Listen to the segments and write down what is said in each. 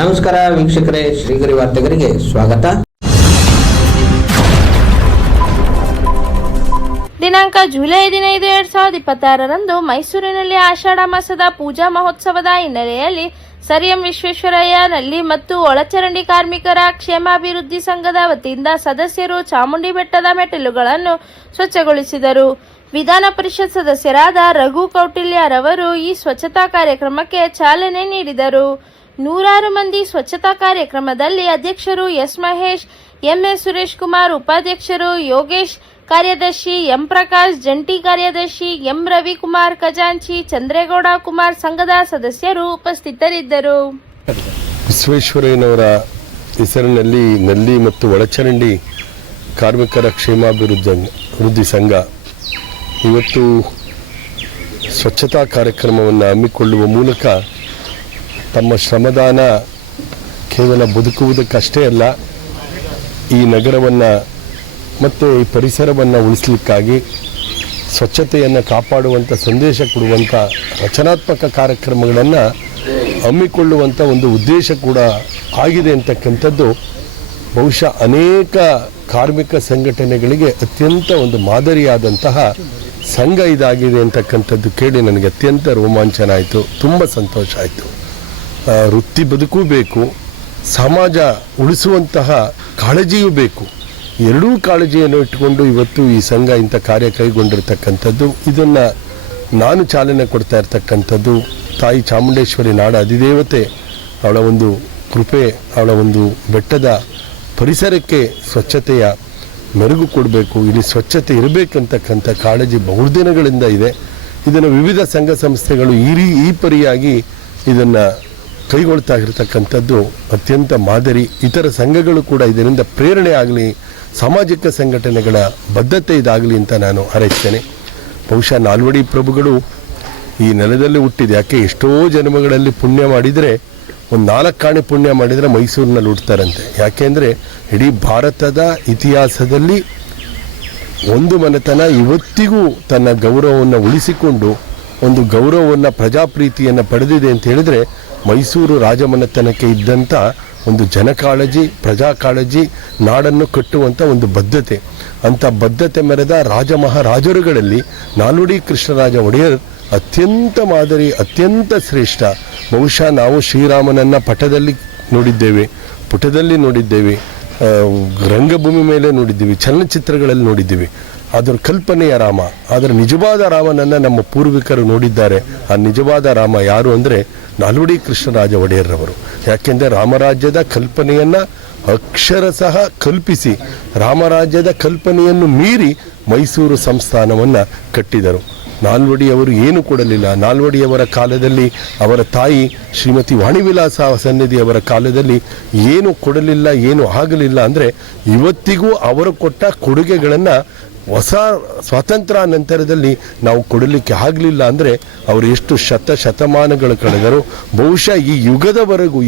ನಮಸ್ಕಾರ ವೀಕ್ಷಕರೇ, ಶ್ರೀಗರಿ ವಾರ್ತೆಗರಿಗೆ ಸ್ವಾಗತ. ದಿನಾಂಕ ಜುಲೈ 15, 2026ರಂದು ಮೈಸೂರಿನಲ್ಲಿ ಆಷಾಢ ಮಾಸದ ಪೂಜಾ ಮಹೋತ್ಸವದ ಹಿನ್ನೆಲೆಯಲ್ಲಿ ಸರ್ ಎಂ ವಿಶ್ವೇಶ್ವರಯ್ಯ ನಲ್ಲಿ ಮತ್ತು ಒಳಚರಂಡಿ ಕಾರ್ಮಿಕರ ಕ್ಷೇಮಾಭಿವೃದ್ಧಿ ಸಂಘದ ವತಿಯಿಂದ ಸದಸ್ಯರು ಚಾಮುಂಡಿ ಬೆಟ್ಟದ ಮೆಟ್ಟಿಲುಗಳನ್ನು ಸ್ವಚ್ಛಗೊಳಿಸಿದರು. ವಿಧಾನ ಪರಿಷತ್ ಸದಸ್ಯರಾದ ರಘು ಕೌಟಿಲ್ಯರವರು ಈ ಸ್ವಚ್ಛತಾ ಕಾರ್ಯಕ್ರಮಕ್ಕೆ ಚಾಲನೆ ನೀಡಿದರು. ನೂರಾರು ಮಂದಿ ಸ್ವಚ್ಛತಾ ಕಾರ್ಯಕ್ರಮದಲ್ಲಿ ಅಧ್ಯಕ್ಷರು ಎಸ್ ಮಹೇಶ್, ಎಂಎಸ್ ಸುರೇಶ್ ಕುಮಾರ್, ಉಪಾಧ್ಯಕ್ಷರು ಯೋಗೇಶ್, ಕಾರ್ಯದರ್ಶಿ ಎಂ ಪ್ರಕಾಶ್, ಜಂಟಿ ಕಾರ್ಯದರ್ಶಿ ಎಂ ರವಿಕುಮಾರ್ ಖಜಾಂಚಿ, ಚಂದ್ರೇಗೌಡ ಕುಮಾರ್ ಸಂಘದ ಸದಸ್ಯರು ಉಪಸ್ಥಿತರಿದ್ದರು. ವಿಶ್ವೇಶ್ವರಯ್ಯನವರ ಹೆಸರಿನಲ್ಲಿ ನಲ್ಲಿ ಮತ್ತು ಒಳಚರಂಡಿ ಕಾರ್ಮಿಕರ ಕ್ಷೇಮಾಭಿವೃದ್ಧಿ ಸಂಘ ಇವತ್ತು ಸ್ವಚ್ಛತಾ ಕಾರ್ಯಕ್ರಮವನ್ನು ಹಮ್ಮಿಕೊಳ್ಳುವ ಮೂಲಕ ತಮ್ಮ ಶ್ರಮದಾನ ಕೇವಲ ಬದುಕುವುದಕ್ಕಷ್ಟೇ ಅಲ್ಲ, ಈ ನಗರವನ್ನು ಮತ್ತು ಈ ಪರಿಸರವನ್ನು ಉಳಿಸಲಿಕ್ಕಾಗಿ ಸ್ವಚ್ಛತೆಯನ್ನು ಕಾಪಾಡುವಂಥ ಸಂದೇಶ ಕೊಡುವಂಥ ರಚನಾತ್ಮಕ ಕಾರ್ಯಕ್ರಮಗಳನ್ನು ಹಮ್ಮಿಕೊಳ್ಳುವಂಥ ಒಂದು ಉದ್ದೇಶ ಕೂಡ ಆಗಿದೆ ಅಂತಕ್ಕಂಥದ್ದು ಬಹುಶಃ ಅನೇಕ ಕಾರ್ಮಿಕ ಸಂಘಟನೆಗಳಿಗೆ ಅತ್ಯಂತ ಒಂದು ಮಾದರಿಯಾದಂತಹ ಸಂಘ ಇದಾಗಿದೆ ಅಂತಕ್ಕಂಥದ್ದು ಕೇಳಿ ನನಗೆ ಅತ್ಯಂತ ರೋಮಾಂಚನ ಆಯಿತು, ತುಂಬ ಸಂತೋಷ ಆಯಿತು. ವೃತ್ತಿ ಬದುಕೂ ಬೇಕು, ಸಮಾಜ ಉಳಿಸುವಂತಹ ಕಾಳಜಿಯೂ ಬೇಕು. ಎರಡೂ ಕಾಳಜಿಯನ್ನು ಇಟ್ಟುಕೊಂಡು ಇವತ್ತು ಈ ಸಂಘ ಇಂಥ ಕಾರ್ಯ ಕೈಗೊಂಡಿರ್ತಕ್ಕಂಥದ್ದು, ಇದನ್ನು ನಾನು ಚಾಲನೆ ಕೊಡ್ತಾ ಇರ್ತಕ್ಕಂಥದ್ದು ತಾಯಿ ಚಾಮುಂಡೇಶ್ವರಿ ನಾಡ ಅಧಿದೇವತೆ ಅವಳ ಒಂದು ಕೃಪೆ, ಅವಳ ಒಂದು ಬೆಟ್ಟದ ಪರಿಸರಕ್ಕೆ ಸ್ವಚ್ಛತೆಯ ಮೆರುಗು ಕೊಡಬೇಕು, ಇಲ್ಲಿ ಸ್ವಚ್ಛತೆ ಇರಬೇಕಂತಕ್ಕಂಥ ಕಾಳಜಿ ಬಹುದಿನಗಳಿಂದ ಇದೆ. ಇದನ್ನು ವಿವಿಧ ಸಂಘ ಸಂಸ್ಥೆಗಳು ಈ ಪರಿಯಾಗಿ ಇದನ್ನು ಕೈಗೊಳ್ತಾ ಇರತಕ್ಕಂಥದ್ದು ಅತ್ಯಂತ ಮಾದರಿ. ಇತರ ಸಂಘಗಳು ಕೂಡ ಇದರಿಂದ ಪ್ರೇರಣೆ ಆಗಲಿ, ಸಾಮಾಜಿಕ ಸಂಘಟನೆಗಳ ಬದ್ಧತೆ ಇದಾಗಲಿ ಅಂತ ನಾನು ಹಾರೈಸ್ತೇನೆ. ಬಹುಶಃ ನಾಲ್ವಡಿ ಪ್ರಭುಗಳು ಈ ನೆಲದಲ್ಲಿ ಹುಟ್ಟಿದೆ. ಯಾಕೆ ಎಷ್ಟೋ ಜನ್ಮಗಳಲ್ಲಿ ಪುಣ್ಯ ಮಾಡಿದರೆ ಒಂದು 4 ಕಾಣೆ ಪುಣ್ಯ ಮಾಡಿದರೆ ಮೈಸೂರಿನಲ್ಲಿ ಹುಡ್ತಾರಂತೆ. ಯಾಕೆಂದರೆ ಇಡೀ ಭಾರತದ ಇತಿಹಾಸದಲ್ಲಿ ಒಂದು ಮನೆತನ ಇವತ್ತಿಗೂ ತನ್ನ ಗೌರವವನ್ನು ಉಳಿಸಿಕೊಂಡು ಒಂದು ಗೌರವವನ್ನು ಪ್ರಜಾಪ್ರೀತಿಯನ್ನು ಪಡೆದಿದೆ ಅಂತ ಹೇಳಿದರೆ ಮೈಸೂರು ರಾಜಮನೆತನಕ್ಕೆ ಇದ್ದಂಥ ಒಂದು ಜನಕಾಳಜಿ, ಪ್ರಜಾ ಕಾಳಜಿ, ನಾಡನ್ನು ಕಟ್ಟುವಂಥ ಒಂದು ಬದ್ಧತೆ. ಅಂಥ ಬದ್ಧತೆ ಮೆರೆದ ರಾಜಮಹಾರಾಜರುಗಳಲ್ಲಿ ನಾಲ್ವಡಿ ಕೃಷ್ಣರಾಜ ಒಡೆಯರ್ ಅತ್ಯಂತ ಮಾದರಿ, ಅತ್ಯಂತ ಶ್ರೇಷ್ಠ. ಬಹುಶಃ ನಾವು ಶ್ರೀರಾಮನನ್ನು ಪುಟದಲ್ಲಿ ನೋಡಿದ್ದೇವೆ, ರಂಗಭೂಮಿ ಮೇಲೆ ನೋಡಿದ್ದೀವಿ, ಚಲನಚಿತ್ರಗಳಲ್ಲಿ ನೋಡಿದ್ದೀವಿ. ಅದರ ಕಲ್ಪನೆಯ ರಾಮ, ಅದರ ನಿಜವಾದ ರಾಮನನ್ನು ನಮ್ಮ ಪೂರ್ವಿಕರು ನೋಡಿದ್ದಾರೆ. ಆ ನಿಜವಾದ ರಾಮ ಯಾರು ಅಂದರೆ ನಾಲ್ವಡಿ ಕೃಷ್ಣರಾಜ ಒಡೆಯರ್ರವರು. ಯಾಕೆಂದರೆ ರಾಮರಾಜ್ಯದ ಕಲ್ಪನೆಯನ್ನು ಅಕ್ಷರಶಃ ಕಲ್ಪಿಸಿ ರಾಮರಾಜ್ಯದ ಕಲ್ಪನೆಯನ್ನು ಮೀರಿ ಮೈಸೂರು ಸಂಸ್ಥಾನವನ್ನು ಕಟ್ಟಿದರು. ನಾಲ್ವಡಿಯವರು ಏನು ಕೊಡಲಿಲ್ಲ. ನಾಲ್ವಡಿಯವರ ಕಾಲದಲ್ಲಿ ಅವರ ತಾಯಿ ಶ್ರೀಮತಿ ವಾಣಿವಿಲಾಸ ಸನ್ನಿಧಿಯವರ ಕಾಲದಲ್ಲಿ ಏನು ಕೊಡಲಿಲ್ಲ, ಏನು ಆಗಲಿಲ್ಲ ಅಂದರೆ ಇವತ್ತಿಗೂ ಅವರು ಕೊಟ್ಟ ಕೊಡುಗೆಗಳನ್ನು ಹೊಸ ಸ್ವಾತಂತ್ರ್ಯ ನಂತರದಲ್ಲಿ ನಾವು ಕೊಡಲಿಕ್ಕೆ ಆಗಲಿಲ್ಲ ಅಂದರೆ ಅವರು ಎಷ್ಟು ಶತಮಾನಗಳು ಕಳೆದರು. ಬಹುಶಃ ಈ ಯುಗದವರೆಗೂ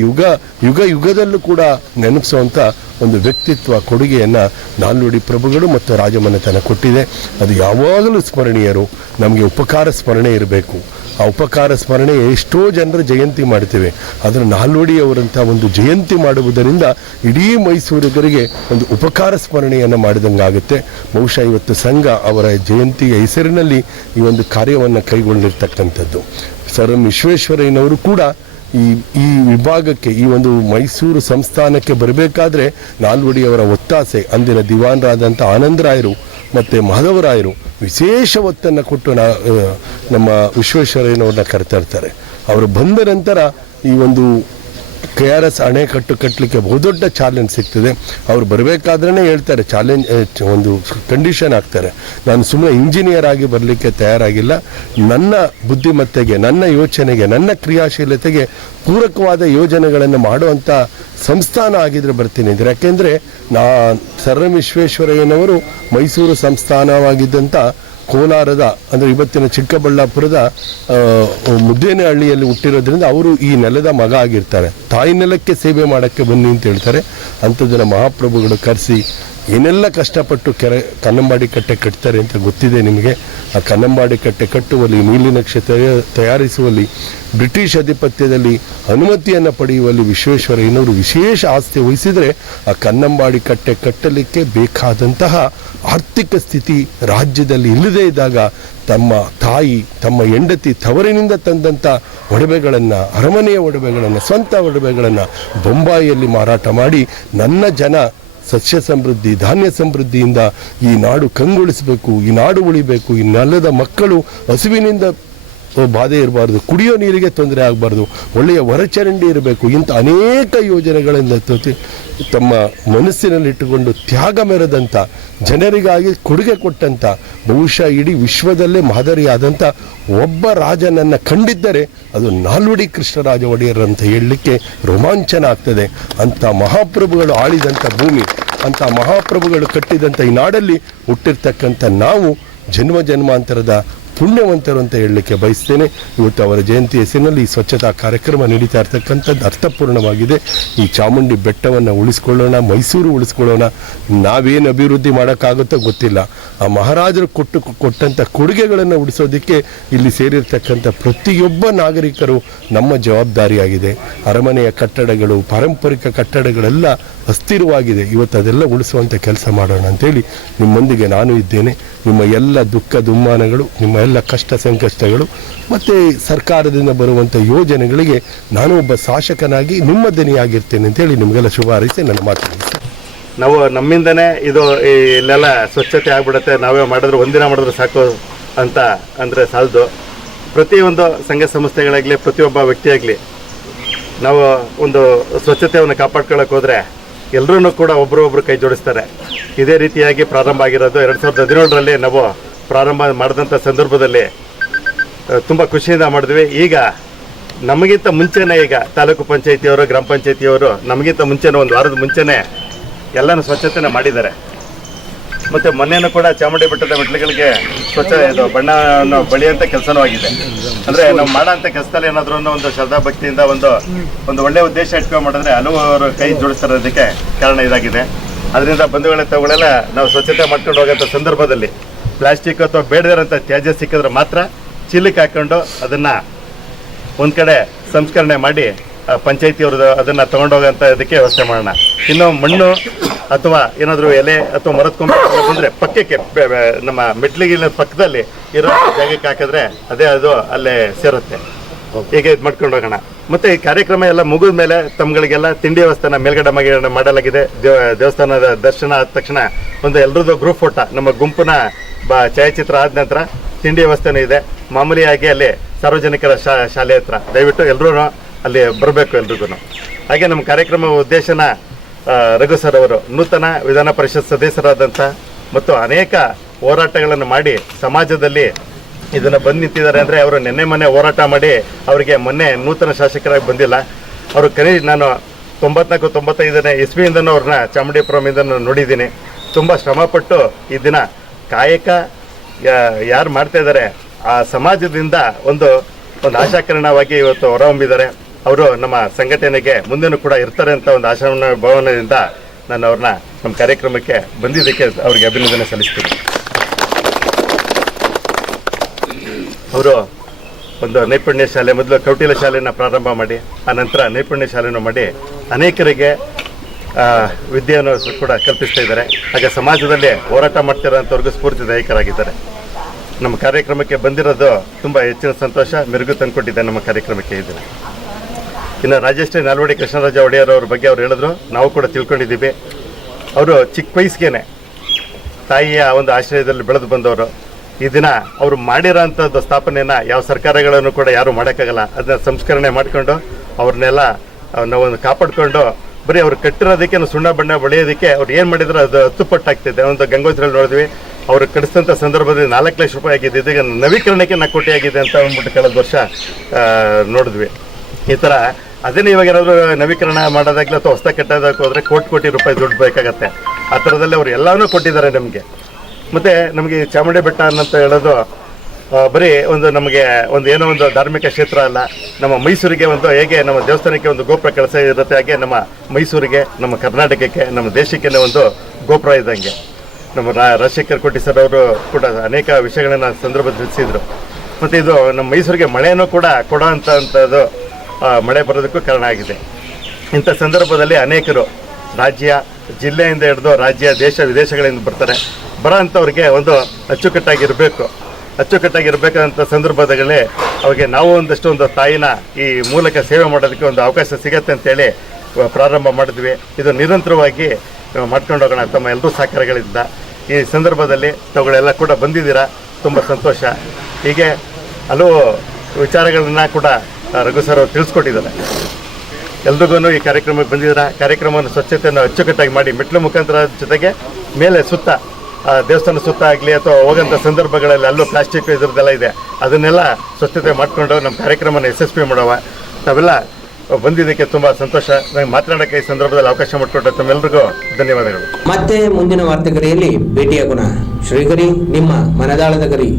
ಯುಗದಲ್ಲೂ ಕೂಡ ನೆನಪಿಸುವಂಥ ಒಂದು ವ್ಯಕ್ತಿತ್ವ, ಕೊಡುಗೆಯನ್ನು ನಾಲ್ವಡಿ ಪ್ರಭುಗಳು ಮತ್ತು ರಾಜಮನೆತನ ಕೊಟ್ಟಿದೆ. ಅದು ಯಾವಾಗಲೂ ಸ್ಮರಣೀಯರು. ನಮಗೆ ಉಪಕಾರ ಸ್ಮರಣೆ ಇರಬೇಕು. ಆ ಉಪಕಾರ ಸ್ಮರಣೆ ಎಷ್ಟೋ ಜನರ ಜಯಂತಿ ಮಾಡ್ತೇವೆ, ಅದರ ನಾಲ್ವಡಿಯವರಂಥ ಒಂದು ಜಯಂತಿ ಮಾಡುವುದರಿಂದ ಇಡೀ ಮೈಸೂರಿಗರಿಗೆ ಒಂದು ಉಪಕಾರ ಸ್ಮರಣೆಯನ್ನು ಮಾಡಿದಂಗೆ ಆಗುತ್ತೆ. ಬಹುಶಃ ಇವತ್ತು ಸಂಘ ಅವರ ಜಯಂತಿಯ ಹೆಸರಿನಲ್ಲಿ ಈ ಒಂದು ಕಾರ್ಯವನ್ನು ಕೈಗೊಂಡಿರ್ತಕ್ಕಂಥದ್ದು. ಸರ್ ಎಂ ವಿಶ್ವೇಶ್ವರಯ್ಯನವರು ಕೂಡ ಈ ವಿಭಾಗಕ್ಕೆ, ಈ ಒಂದು ಮೈಸೂರು ಸಂಸ್ಥಾನಕ್ಕೆ ಬರಬೇಕಾದ್ರೆ ನಾಲ್ವಡಿಯವರ ಒತ್ತಾಸೆ, ಅಂದಿನ ದಿವಾನರಾದಂಥ ಆನಂದರಾಯರು ಮತ್ತು ಮಾಧವರಾಯರು ವಿಶೇಷ ಒತ್ತನ್ನು ಕೊಟ್ಟು ನಮ್ಮ ವಿಶ್ವೇಶ್ವರಯ್ಯನವ್ರನ್ನ ಕರೆತಾ ಇರ್ತಾರೆ. ಅವರು ಬಂದ ನಂತರ ಈ ಒಂದು KRS ಅಣೆಕಟ್ಟು ಕಟ್ಟಲಿಕ್ಕೆ ಬಹುದೊಡ್ಡ ಚಾಲೆಂಜ್ ಸಿಗ್ತದೆ. ಅವರು ಬರಬೇಕಾದ್ರೇ ಹೇಳ್ತಾರೆ, ಒಂದು ಕಂಡೀಷನ್ ಹಾಕ್ತಾರೆ, ನಾನು ಸುಮ್ಮನೆ ಇಂಜಿನಿಯರ್ ಆಗಿ ಬರಲಿಕ್ಕೆ ತಯಾರಾಗಿಲ್ಲ, ನನ್ನ ಬುದ್ಧಿಮತ್ತೆಗೆ, ನನ್ನ ಯೋಚನೆಗೆ, ನನ್ನ ಕ್ರಿಯಾಶೀಲತೆಗೆ ಪೂರಕವಾದ ಯೋಜನೆಗಳನ್ನು ಮಾಡುವಂಥ ಸಂಸ್ಥಾನ ಆಗಿದ್ರೆ ಬರ್ತೀನಿ ಅಂದರೆ. ಯಾಕೆಂದರೆ ಸರ್ ಎಂ ವಿಶ್ವೇಶ್ವರಯ್ಯನವರು ಮೈಸೂರು ಸಂಸ್ಥಾನವಾಗಿದ್ದಂಥ ಕೋಲಾರದ ಅಂದರೆ ಇವತ್ತಿನ ಚಿಕ್ಕಬಳ್ಳಾಪುರದ ಮುದ್ದೇನಹಳ್ಳಿಯಲ್ಲಿ ಹುಟ್ಟಿರೋದ್ರಿಂದ ಅವರು ಈ ನೆಲದ ಮಗ ಆಗಿರ್ತಾರೆ. ತಾಯಿ ನೆಲಕ್ಕೆ ಸೇವೆ ಮಾಡೋಕ್ಕೆ ಬನ್ನಿ ಅಂತ ಹೇಳ್ತಾರೆ. ಅಂಥದ್ದನ್ನು ಮಹಾಪ್ರಭುಗಳು ಕರೆಸಿ ಏನೆಲ್ಲ ಕಷ್ಟಪಟ್ಟು ಕನ್ನಂಬಾಡಿ ಕಟ್ಟೆ ಕಟ್ತಾರೆ ಅಂತ ಗೊತ್ತಿದೆ ನಿಮಗೆ. ಆ ಕನ್ನಂಬಾಡಿ ಕಟ್ಟೆ ಕಟ್ಟುವಲ್ಲಿ, ನೀಲಿನಕ್ಷೆ ತಯಾರಿಸುವಲ್ಲಿ, ಬ್ರಿಟಿಷ್ ಆಧಿಪತ್ಯದಲ್ಲಿ ಅನುಮತಿಯನ್ನು ಪಡೆಯುವಲ್ಲಿ ವಿಶ್ವೇಶ್ವರಯ್ಯನವರು ವಿಶೇಷ ಆಸ್ತಿ ವಹಿಸಿದರೆ ಆ ಕನ್ನಂಬಾಡಿ ಕಟ್ಟೆ ಕಟ್ಟಲಿಕ್ಕೆ ಬೇಕಾದಂತಹ ಆರ್ಥಿಕ ಸ್ಥಿತಿ ರಾಜ್ಯದಲ್ಲಿ ಇಲ್ಲದೇ ಇದ್ದಾಗ ತಮ್ಮ ತಾಯಿ, ತಮ್ಮ ಹೆಂಡತಿ ತವರಿನಿಂದ ತಂದಂಥ ಒಡವೆಗಳನ್ನು, ಅರಮನೆಯ ಒಡವೆಗಳನ್ನು, ಸ್ವಂತ ಒಡವೆಗಳನ್ನು ಬೊಂಬಾಯಿಯಲ್ಲಿ ಮಾರಾಟ ಮಾಡಿ ನನ್ನ ಜನ ಸಸ್ಯ ಸಮೃದ್ಧಿ, ಧಾನ್ಯ ಸಮೃದ್ಧಿಯಿಂದ ಈ ನಾಡು ಕಂಗೊಳಿಸಬೇಕು, ಈ ನಾಡು ಉಳಿಬೇಕು, ಈ ನೆಲದ ಮಕ್ಕಳು ಹಸುವಿನಿಂದ ಬಾಧೆ ಇರಬಾರ್ದು, ಕುಡಿಯೋ ನೀರಿಗೆ ತೊಂದರೆ ಆಗಬಾರ್ದು, ಒಳ್ಳೆಯ ಹೊರಚರಂಡಿ ಇರಬೇಕು, ಇಂಥ ಅನೇಕ ಯೋಜನೆಗಳನ್ನು ತಮ್ಮ ಮನಸ್ಸಿನಲ್ಲಿಟ್ಟುಕೊಂಡು ತ್ಯಾಗ ಮೆರೆದಂಥ, ಜನರಿಗಾಗಿ ಕೊಡುಗೆ ಕೊಟ್ಟಂಥ, ಬಹುಶಃ ಇಡೀ ವಿಶ್ವದಲ್ಲೇ ಮಾದರಿಯಾದಂಥ ಒಬ್ಬ ರಾಜನನ್ನು ಕಂಡಿದ್ದರೆ ಅದು ನಾಲ್ವಡಿ ಕೃಷ್ಣರಾಜ ಒಡೆಯರ್ ಅಂತ ಹೇಳಲಿಕ್ಕೆ ರೋಮಾಂಚನ ಆಗ್ತದೆ. ಅಂಥ ಮಹಾಪ್ರಭುಗಳು ಆಳಿದಂಥ ಭೂಮಿ, ಅಂಥ ಮಹಾಪ್ರಭುಗಳು ಕಟ್ಟಿದಂಥ ಈ ನಾಡಲ್ಲಿ ಹುಟ್ಟಿರ್ತಕ್ಕಂಥ ನಾವು ಜನ್ಮಾಂತರದ ಪುಣ್ಯವಂತರು ಅಂತ ಹೇಳಲಿಕ್ಕೆ ಬಯಸ್ತೇನೆ. ಇವತ್ತು ಅವರ ಜಯಂತಿ ಹೆಸರಿನಲ್ಲಿ ಈ ಸ್ವಚ್ಛತಾ ಕಾರ್ಯಕ್ರಮ ನಡೀತಾ ಇರ್ತಕ್ಕಂಥದ್ದು ಅರ್ಥಪೂರ್ಣವಾಗಿದೆ. ಈ ಚಾಮುಂಡಿ ಬೆಟ್ಟವನ್ನು ಉಳಿಸ್ಕೊಳ್ಳೋಣ, ಮೈಸೂರು ಉಳಿಸ್ಕೊಳ್ಳೋಣ. ನಾವೇನು ಅಭಿವೃದ್ಧಿ ಮಾಡೋಕ್ಕಾಗುತ್ತೋ ಗೊತ್ತಿಲ್ಲ. ಆ ಮಹಾರಾಜರು ಕೊಟ್ಟಂಥ ಕೊಡುಗೆಗಳನ್ನು ಉಳಿಸೋದಕ್ಕೆ ಇಲ್ಲಿ ಸೇರಿರ್ತಕ್ಕಂಥ ಪ್ರತಿಯೊಬ್ಬ ನಾಗರಿಕರು ನಮ್ಮ ಜವಾಬ್ದಾರಿಯಾಗಿದೆ. ಅರಮನೆಯ ಕಟ್ಟಡಗಳು, ಪಾರಂಪರಿಕ ಕಟ್ಟಡಗಳೆಲ್ಲ ಅಸ್ಥಿರವಾಗಿದೆ. ಇವತ್ತು ಅದೆಲ್ಲ ಉಳಿಸುವಂಥ ಕೆಲಸ ಮಾಡೋಣ ಅಂತೇಳಿ ನಿಮ್ಮೊಂದಿಗೆ ನಾನು ಇದ್ದೇನೆ. ನಿಮ್ಮ ಎಲ್ಲ ದುಃಖ ದುಮ್ಮಾನಗಳು, ನಿಮ್ಮ ಎಲ್ಲ ಕಷ್ಟ ಸಂಕಷ್ಟಗಳು ಮತ್ತು ಸರ್ಕಾರದಿಂದ ಬರುವಂಥ ಯೋಜನೆಗಳಿಗೆ ನಾನು ಒಬ್ಬ ಶಾಸಕನಾಗಿ ನಿಮ್ಮ ದನಿಯಾಗಿರ್ತೇನೆ ಅಂತೇಳಿ ನಿಮಗೆಲ್ಲ ಶುಭ ಹಾರೈಸಿ ನನ್ನ ಮಾತು. ನಾವು ನಮ್ಮಿಂದನೇ ಇದು ಇಲ್ಲೆಲ್ಲ ಸ್ವಚ್ಛತೆ ಆಗ್ಬಿಡುತ್ತೆ, ನಾವೇ ಮಾಡಿದ್ರೆ ಒಂದಿನ ಮಾಡಿದ್ರೆ ಸಾಕು ಅಂತ ಅಂದರೆ ಸಾಲದು. ಪ್ರತಿಯೊಂದು ಸಂಘ ಸಂಸ್ಥೆಗಳಾಗಲಿ, ಪ್ರತಿಯೊಬ್ಬ ವ್ಯಕ್ತಿಯಾಗಲಿ ನಾವು ಒಂದು ಸ್ವಚ್ಛತೆಯನ್ನು ಕಾಪಾಡ್ಕೊಳ್ಳೋಕೆ ಹೋದರೆ ಎಲ್ಲರೂ ಕೂಡ ಒಬ್ಬರೊಬ್ಬರು ಕೈ ಜೋಡಿಸ್ತಾರೆ. ಇದೇ ರೀತಿಯಾಗಿ ಪ್ರಾರಂಭ ಆಗಿರೋದು 2017ರಲ್ಲಿ ನಾವು ಪ್ರಾರಂಭ ಮಾಡಿದಂಥ ಸಂದರ್ಭದಲ್ಲಿ ತುಂಬ ಖುಷಿಯಿಂದ ಮಾಡಿದ್ವಿ. ಈಗ ನಮಗಿಂತ ಮುಂಚೆನೇ ಈಗ ತಾಲೂಕು ಪಂಚಾಯತಿಯವರು, ಗ್ರಾಮ ಪಂಚಾಯತಿಯವರು ನಮಗಿಂತ ಮುಂಚೆನೇ, ಒಂದು ವಾರದ ಮುಂಚೆನೇ ಎಲ್ಲನೂ ಸ್ವಚ್ಛತೆನ ಮಾಡಿದ್ದಾರೆ. ಮತ್ತು ಮೊನ್ನೆನೂ ಕೂಡ ಚಾಮುಂಡಿ ಬೆಟ್ಟದ ಮೆಟ್ಲುಗಳಿಗೆ ಇದು ಬಣ್ಣವನ್ನು ಬಳಿಯುವಂಥ ಕೆಲಸನೂ ಆಗಿದೆ. ಅಂದರೆ ನಾವು ಮಾಡೋಂಥ ಕೆಲಸದಲ್ಲಿ ಏನಾದರೂ ಒಂದು ಶ್ರದ್ಧಾ ಭಕ್ತಿಯಿಂದ ಒಂದು ಒಳ್ಳೆಯ ಉದ್ದೇಶ ಇಟ್ಕೊಂಡು ಮಾಡಿದ್ರೆ ಹಲವರು ಕೈ ಜೋಡಿಸ್ತಿರೋದಕ್ಕೆ ಕಾರಣ ಇದಾಗಿದೆ. ಅದರಿಂದ ಬಂಧುಗಳೇ ತಗೊಳ್ಳೆಲ್ಲ ನಾವು ಸ್ವಚ್ಛತೆ ಮಾಡ್ಕೊಂಡು ಹೋಗೋಂಥ ಸಂದರ್ಭದಲ್ಲಿ ಪ್ಲಾಸ್ಟಿಕ್ ಅಥವಾ ಬೇಡದಿರೋಂಥ ತ್ಯಾಜ್ಯ ಸಿಕ್ಕಿದ್ರೆ ಮಾತ್ರ ಚೀಲಕ್ಕೆ ಹಾಕ್ಕೊಂಡು ಅದನ್ನು ಒಂದು ಕಡೆ ಸಂಸ್ಕರಣೆ ಮಾಡಿ ಪಂಚಾಯತಿಯವ್ರದ್ದು ಅದನ್ನು ತೊಗೊಂಡೋಗೋಂಥ ಇದಕ್ಕೆ ವ್ಯವಸ್ಥೆ ಮಾಡೋಣ. ಇನ್ನು ಮಣ್ಣು ಅಥವಾ ಏನಾದರೂ ಎಲೆ ಅಥವಾ ಮರದ ಕೊಂಬೆ ಬಂದರೆ ಪಕ್ಕಕ್ಕೆ ನಮ್ಮ ಮೆಟ್ಲಿಗಿನ ಪಕ್ಕದಲ್ಲಿ ಇರೋ ಜಾಗಕ್ಕೆ ಹಾಕಿದ್ರೆ ಅದು ಅಲ್ಲೇ ಸೇರುತ್ತೆ. ಹೀಗೆ ಇದು ಮಾಡ್ಕೊಂಡು ಹೋಗೋಣ. ಮತ್ತು ಈ ಕಾರ್ಯಕ್ರಮ ಎಲ್ಲ ಮುಗಿದ ಮೇಲೆ ತಮ್ಮಗಳಿಗೆಲ್ಲ ತಿಂಡಿ ವ್ಯವಸ್ಥೆನ ಮೇಲ್ಗಡೆ ಮಾಡಲಾಗಿದೆ. ದೇವಸ್ಥಾನದ ದರ್ಶನ ಆದ ತಕ್ಷಣ ಒಂದು ಎಲ್ಲರದ್ದು ಗ್ರೂಪ್ ಫೋಟೋ, ನಮ್ಮ ಗುಂಪಿನ ಛಾಯಾಚಿತ್ರ ಆದ ನಂತರ ತಿಂಡಿ ವ್ಯವಸ್ಥೆನೂ ಇದೆ. ಮಾಮೂಲಿಯಾಗಿ ಅಲ್ಲಿ ಸಾರ್ವಜನಿಕರ ಶಾಲೆ ಹತ್ರ ದಯವಿಟ್ಟು ಎಲ್ಲರೂ ಅಲ್ಲಿ ಬರಬೇಕು ಎಲ್ರಿಗೂ. ಹಾಗೆ ನಮ್ಮ ಕಾರ್ಯಕ್ರಮ ಉದ್ದೇಶನ ರಘು ಸರ್ ಅವರು ನೂತನ ವಿಧಾನ ಪರಿಷತ್ ಸದಸ್ಯರಾದಂಥ ಮತ್ತು ಅನೇಕ ಹೋರಾಟಗಳನ್ನು ಮಾಡಿ ಸಮಾಜದಲ್ಲಿ ಇದನ್ನು ಬಂದು ನಿಂತಿದ್ದಾರೆ. ಅಂದರೆ ಅವರು ಮೊನ್ನೆ ಹೋರಾಟ ಮಾಡಿ ಅವರಿಗೆ ಮೊನ್ನೆ ನೂತನ ಶಾಸಕರಾಗಿ ಬಂದಿಲ್ಲ. ಅವರು ನಾನು 94-95ನೇ ಇಸ್ವಿಯಿಂದನೂ ಅವ್ರನ್ನ ಚಾಮುಂಡಿಪುರಮಿಂದ ನೋಡಿದ್ದೀನಿ. ತುಂಬ ಶ್ರಮಪಟ್ಟು ಈ ದಿನ ಕಾಯಕ ಯಾರು ಮಾಡ್ತಾ ಇದ್ದಾರೆ ಆ ಸಮಾಜದಿಂದ ಒಂದು ಆಶಾಕಿರಣವಾಗಿ ಇವತ್ತು ಹೊರಹೊಮ್ಮಿದ್ದಾರೆ. ಅವರು ನಮ್ಮ ಸಂಘಟನೆಗೆ ಮುಂದೆನೂ ಕೂಡ ಇರ್ತಾರೆ ಅಂತ ಒಂದು ಆಶಾವಾದ ಭಾವನೆಯಿಂದ ನಾನು ಅವ್ರನ್ನ ನಮ್ಮ ಕಾರ್ಯಕ್ರಮಕ್ಕೆ ಬಂದಿದ್ದಕ್ಕೆ ಅವರಿಗೆ ಅಭಿನಂದನೆ ಸಲ್ಲಿಸ್ತೀನಿ. ಅವರು ಒಂದು ನೈಪುಣ್ಯ ಶಾಲೆ, ಮೊದಲು ಕೌಟಿಲ್ಯ ಶಾಲೆಯನ್ನು ಪ್ರಾರಂಭ ಮಾಡಿ ಆನಂತರ ನೈಪುಣ್ಯ ಶಾಲೆಯನ್ನು ಮಾಡಿ ಅನೇಕರಿಗೆ ವಿದ್ಯೆಯನ್ನು ಕೂಡ ಕಲ್ಪಿಸ್ತಾ ಇದ್ದಾರೆ. ಹಾಗೆ ಸಮಾಜದಲ್ಲಿ ಹೋರಾಟ ಮಾಡ್ತಿರೋಂಥವ್ರಿಗೂ ಸ್ಫೂರ್ತಿದಾಯಕರಾಗಿದ್ದಾರೆ. ನಮ್ಮ ಕಾರ್ಯಕ್ರಮಕ್ಕೆ ಬಂದಿರೋದು ತುಂಬ ಹೆಚ್ಚಿನ ಸಂತೋಷ, ಮೆರುಗು ತಂದುಕೊಟ್ಟಿದೆ ನಮ್ಮ ಕಾರ್ಯಕ್ರಮಕ್ಕೆ ಇದನ್ನು. ಇನ್ನು ರಾಜಶ್ರೀ ನಾಲ್ವಡಿ ಕೃಷ್ಣರಾಜ ಒಡೆಯರ್ ಅವ್ರ ಬಗ್ಗೆ ಅವ್ರು ಹೇಳಿದ್ರು, ನಾವು ಕೂಡ ತಿಳ್ಕೊಂಡಿದ್ದೀವಿ. ಅವರು ಚಿಕ್ಕ ವಯಸ್ಸಿಗೆ ತಾಯಿಯ ಒಂದು ಆಶ್ರಯದಲ್ಲಿ ಬೆಳೆದು ಬಂದವರು. ಈ ದಿನ ಅವರು ಮಾಡಿರೋಂಥದ್ದು ಸ್ಥಾಪನೆಯನ್ನು ಯಾವ ಸರ್ಕಾರಗಳನ್ನು ಕೂಡ ಯಾರೂ ಮಾಡೋಕ್ಕಾಗಲ್ಲ. ಅದನ್ನ ಸಂಸ್ಕರಣೆ ಮಾಡಿಕೊಂಡು ಅವ್ರನ್ನೆಲ್ಲ ನಾವೊಂದು ಕಾಪಾಡಿಕೊಂಡು ಬರೀ ಅವ್ರು ಕಟ್ಟಿರೋದಕ್ಕೆ ಸುಣ್ಣ ಬಣ್ಣ ಬಳಿಯೋದಕ್ಕೆ ಅವ್ರು ಏನು ಮಾಡಿದ್ರು ಅದು 10 ಪಟ್ಟು ಆಗ್ತಿದೆ. ಒಂದು ಗಂಗೋತ್ರಿಯಲ್ಲಿ ನೋಡಿದ್ವಿ, ಅವರು ಕಡಿಸಿದಂಥ ಸಂದರ್ಭದಲ್ಲಿ 4 ಲಕ್ಷ ರೂಪಾಯಿ ಆಗಿದ್ದು, ಈಗ ನವೀಕರಣಕ್ಕೆ 4 ಕೋಟಿ ಆಗಿದೆ ಅಂತ ಅಂದ್ಬಿಟ್ಟು ಕಳೆದ ವರ್ಷ ನೋಡಿದ್ವಿ. ಈ ಥರ ಅದನ್ನೇ ಇವಾಗ ಏನಾದರೂ ನವೀಕರಣ ಮಾಡೋದಾಗಲಿ ಅಥವಾ ಹೊಸ ಕಟ್ಟೋದಕ್ಕೆ ಹೋದರೆ ಕೋಟಿ ರೂಪಾಯಿ ದುಡ್ಡು ಬೇಕಾಗತ್ತೆ. ಆ ಥರದಲ್ಲಿ ಅವರು ಎಲ್ಲವನ್ನೂ ಕೊಟ್ಟಿದ್ದಾರೆ ನಮಗೆ. ಮತ್ತು ನಮಗೆ ಚಾಮುಂಡಿ ಬೆಟ್ಟ ಅನ್ನಂತ ಹೇಳೋದು ಬರೀ ಒಂದು ನಮಗೆ ಒಂದು ಏನೋ ಒಂದು ಧಾರ್ಮಿಕ ಕ್ಷೇತ್ರ ಅಲ್ಲ, ನಮ್ಮ ಮೈಸೂರಿಗೆ ಒಂದು ಹೇಗೆ ನಮ್ಮ ದೇವಸ್ಥಾನಕ್ಕೆ ಒಂದು ಗೋಪುರ ಕೆಲಸ ಇರುತ್ತೆ, ಹಾಗೆ ನಮ್ಮ ಮೈಸೂರಿಗೆ, ನಮ್ಮ ಕರ್ನಾಟಕಕ್ಕೆ, ನಮ್ಮ ದೇಶಕ್ಕೆ ಒಂದು ಗೋಪುರ ಇದ್ದಂಗೆ. ನಮ್ಮ ರಾಜಶೇಖರ್ ಕೋಟಿ ಸರ್ ಅವರು ಕೂಡ ಅನೇಕ ವಿಷಯಗಳನ್ನು ಸಂದರ್ಭ ತಿಳಿಸಿದರು. ಮತ್ತು ಇದು ನಮ್ಮ ಮೈಸೂರಿಗೆ ಮಳೆನೂ ಕೂಡ ಕೊಡೋ ಅಂಥದ್ದು ಮಳೆ ಬರೋದಕ್ಕೂ ಕಾರಣ ಆಗಿದೆ. ಇಂಥ ಸಂದರ್ಭದಲ್ಲಿ ಅನೇಕರು ರಾಜ್ಯ, ಜಿಲ್ಲೆಯಿಂದ ಹಿಡಿದು ರಾಜ್ಯ, ದೇಶ ವಿದೇಶಗಳಿಂದ ಬರ್ತಾರೆ. ಬರೋ ಅಂಥವ್ರಿಗೆ ಒಂದು ಅಚ್ಚುಕಟ್ಟಾಗಿರಬೇಕಂತ ಸಂದರ್ಭದಲ್ಲಿ ಅವ್ರಿಗೆ ನಾವು ಒಂದು ತಾಯಿನ ಈ ಮೂಲಕ ಸೇವೆ ಮಾಡೋದಕ್ಕೆ ಒಂದು ಅವಕಾಶ ಸಿಗತ್ತೆ ಅಂತೇಳಿ ಪ್ರಾರಂಭ ಮಾಡಿದ್ವಿ. ಇದು ನಿರಂತರವಾಗಿ ಮಾಡ್ಕೊಂಡು ಹೋಗೋಣ ತಮ್ಮ ಎಲ್ಲರೂ ಸಹಕಾರಗಳಿಂದ. ಈ ಸಂದರ್ಭದಲ್ಲಿ ತಾವುಗಳೆಲ್ಲ ಕೂಡ ಬಂದಿದ್ದೀರಾ, ತುಂಬ ಸಂತೋಷ. ಹೀಗೆ ಹಲವು ವಿಚಾರಗಳನ್ನ ಕೂಡ ರಘು ಸರ್ ಅವರು ತಿಳಿಸ್ಕೊಟ್ಟಿದ್ದಾರೆ. ಎಲ್ರಿಗೂ ಈ ಕಾರ್ಯಕ್ರಮಕ್ಕೆ ಬಂದಿದ್ದೀರಾ. ಕಾರ್ಯಕ್ರಮವನ್ನು ಸ್ವಚ್ಛತೆಯನ್ನು ಅಚ್ಚುಕಟ್ಟಾಗಿ ಮಾಡಿ, ಮೆಟ್ಲು ಮುಖಾಂತರ ಜೊತೆಗೆ ಮೇಲೆ ಸುತ್ತ ದೇವಸ್ಥಾನ ಸುತ್ತ ಆಗಲಿ ಅಥವಾ ಹೋಗೋಂಥ ಸಂದರ್ಭಗಳಲ್ಲಿ ಅಲ್ಲೂ ಪ್ಲಾಸ್ಟಿಕ್ ಇದ್ರದ್ದೆಲ್ಲ ಇದೆ, ಅದನ್ನೆಲ್ಲ ಸ್ವಚ್ಛತೆ ಮಾಡಿಕೊಂಡು ನಮ್ಮ ಕಾರ್ಯಕ್ರಮನ ಯಶಸ್ವಿ ಮಾಡುವ. ತಾವೆಲ್ಲ ಬಂದಿದ್ದಕ್ಕೆ ತುಂಬ ಸಂತೋಷ. ನನಗೆ ಮಾತನಾಡೋಕ್ಕೆ ಈ ಸಂದರ್ಭದಲ್ಲಿ ಅವಕಾಶ ಮಾಡಿಕೊಟ್ಟ ತಮ್ಮೆಲ್ಲರಿಗೂ ಧನ್ಯವಾದಗಳು. ಮತ್ತೆ ಮುಂದಿನ ವಾರ್ತೆಗರಿಯಲ್ಲಿ ಭೇಟಿಯಾಗೋಣ. ಶ್ರೀಗರಿ, ನಿಮ್ಮ ಮನದಾಳದ ಗರಿ.